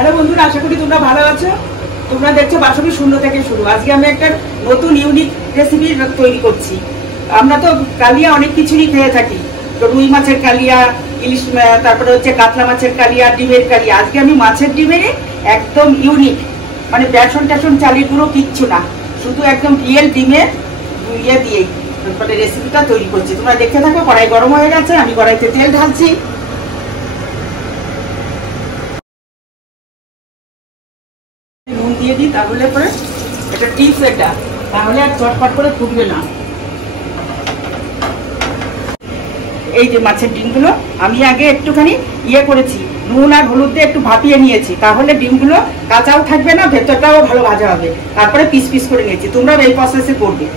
Hello বন্ধুরা, আশা করি তোমরা ভালো আছো। তোমরা দেখছো বাসবি শূন্য থেকে শুরু। আজকে আমি একটা নতুন ইউনিক রেসিপি তৈরি করছি। আমরা তো কালিয়া অনেক কিছুরই খেয়ে থাকি, তো রুই মাছের কালিয়া, ইলিশ, তারপরে হচ্ছে কাতলা মাছের কালিয়া, ডিমের কালিয়া। আজকে আমি মাছের ডিমের একদম ইউনিক, মানে বেসন টেসন চালের গুঁড়ো কিচ্ছু না, শুধু একদম রিয়েল ডিমের ইয়ে দিয়েই মানে রেসিপিটা তৈরি করছি। তোমরা দেখতে থাকো। কড়াই গরম হয়ে গেছে, আমি কড়াইতে তেল ঢালছি। নুন দিয়ে দিই, তাহলে পরে এটা টিপস, এটা তাহলে আর চটপট করে ফুটবে না। এই যে মাছের ডিমগুলো আমি আগে একটুখানি ইয়ে করেছি, নুন আর হলুদ দিয়ে একটু ভাপিয়ে নিয়েছি, তাহলে ডিমগুলো কাঁচাও থাকবে না, ভেতরটাও ভালো ভাজা হবে। তারপরে পিস পিস করে নিয়েছি। তোমরা এই প্রসেসে করবে।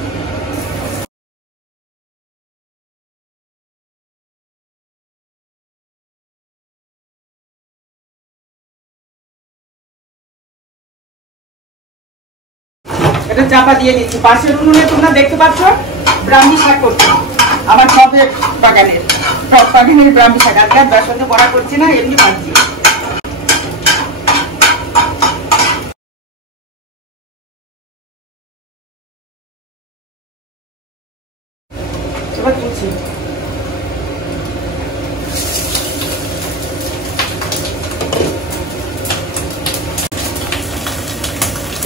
এটা চাপা দিয়ে দিচ্ছি। পাশের উনুনে তোমরা দেখতে পাচ্ছ ব্রাহ্মী শাক করছি, আমার টবের বাগানের ব্রাহ্মী শাক। আজকে আর বেসন দিয়ে বড়া করছি না, এমনি ভাজছি। এবার তুলছি।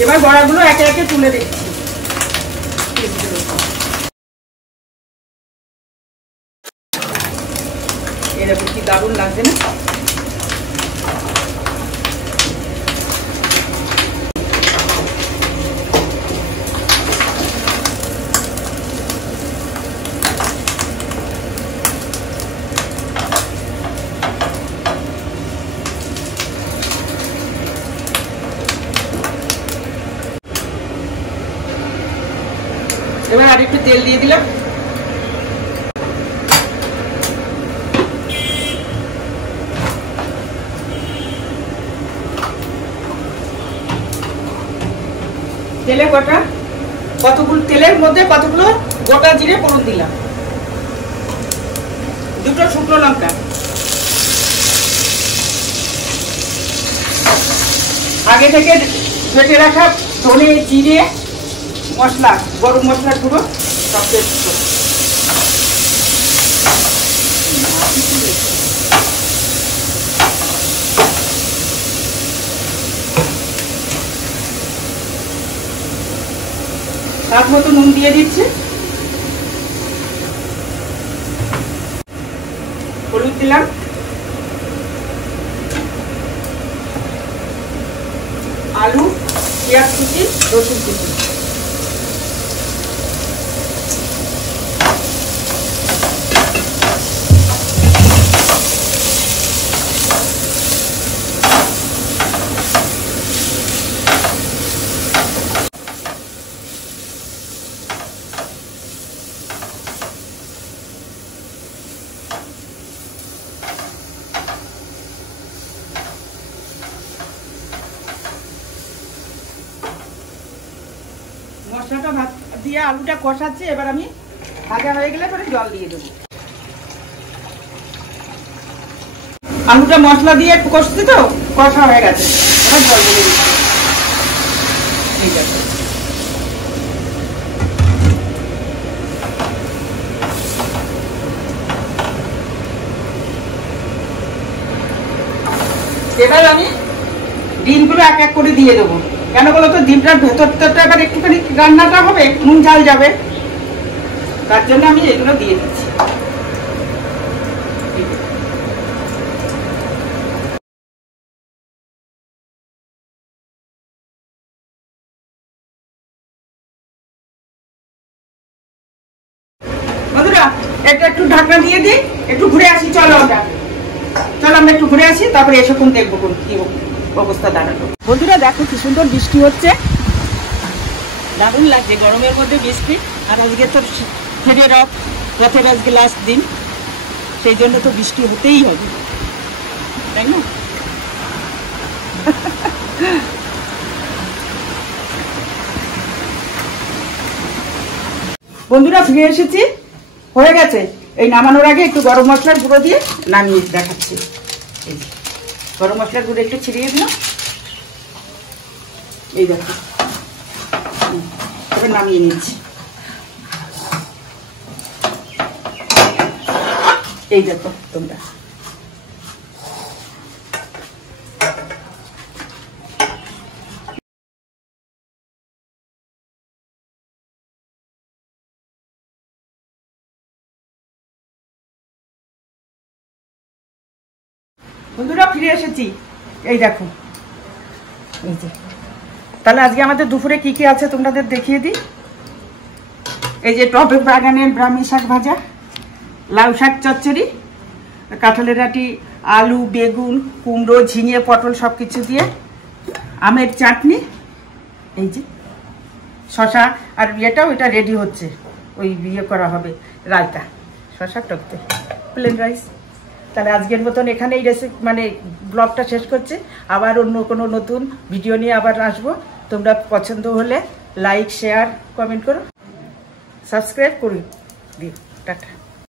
এবার বড়াগুলো একে একে তুলে দিচ্ছি। এরকম কি দারুণ লাগছে না? এবার আর একটু তেল দিয়ে দিলাম। তেলে কতগুলো তেলের মধ্যে কতগুলো গোটা জিরে ফোড়ন দিলাম, দুটো শুকনো লঙ্কা, আগে থেকে বেটে রাখা ধনে জিরে মশলা, গরম মশলার গুঁড়ো সব পেস্ট করে। স্বাদ মতো নুন দিয়ে দিচ্ছি, হলুদ দিলাম, আলু, পেঁয়াজ কুচি, রসুন কুচি, মশলাটা ভাত দিয়ে আলুটা কষাচ্ছি। এবার আমি ভাজা হয়ে গেলে পরে জল দিয়ে দেবো। আলুটা মশলা দিয়ে একটু কষছি, তো কষা হয়ে গেছে, এবার জল দিয়ে দিচ্ছি। ঠিক আছে, এবার আমি ডিমগুলো এক এক করে দিয়ে দেবো। কেন বলো তো, ডিমটার ভেতরটা এবার একটুখানি রান্নাটা হবে, নুন ঝাল যাবে, তার জন্য আমি এগুলো দিয়ে দিচ্ছি। বন্ধুরা, এটা একটু ঢাকনা দিয়ে দিই, একটু ঘুরে আসি। চলো আমরা একটু ঘুরে আসি, তারপরে এসে কোন দেখবো কোন কি অবস্থা দাঁড়ালো। বন্ধুরা দেখো কি সুন্দর বৃষ্টি হচ্ছে, দারুণ লাগছে গরমের মধ্যে বৃষ্টি। আর আজকে তো ফেরির রথের আজকে লাস্ট দিন, সেই জন্য তো বৃষ্টি হতেই হবে, তাই না? বন্ধুরা ফিরে এসেছি, হয়ে গেছে। এই নামানোর আগে একটু গরম মশলার গুঁড়ো দিয়ে নামিয়ে দেখাচ্ছি। এই গরম মশলার গুঁড়ো একটু ছিটিয়ে দিলাম। এই দেখো, এবার নামিয়ে নিচ্ছি। এই দেখো তোমরা, বন্ধুরা ফিরে এসেছি। এই দেখো, এই যে, তাহলে আজকে আমাদের দুপুরে কি কি আছে তোমাদের দেখিয়ে দিই। এই যে টবে বাগানের ব্রাহ্মী শাক ভাজা, লাউ শাক চচ্চড়ি, কাঁঠালের আটি, আলু, বেগুন, কুমড়ো, ঝিঙে, পটল সব কিছু দিয়ে আমের চাটনি, এই যে শশা, আর ইয়েটাও এটা রেডি হচ্ছে, ওই ইয়ে করা হবে রায়তা, শশা টকতে, প্লেন রাইস। তাহলে আজকের মতন এখানেই রেসিপি মানে ব্লগটা শেষ করছি। আবার অন্য কোনো নতুন ভিডিও নিয়ে আবার আসবো। তোমরা পছন্দ হলে লাইক, শেয়ার, কমেন্ট করো, সাবস্ক্রাইব করে দিও। টাটা।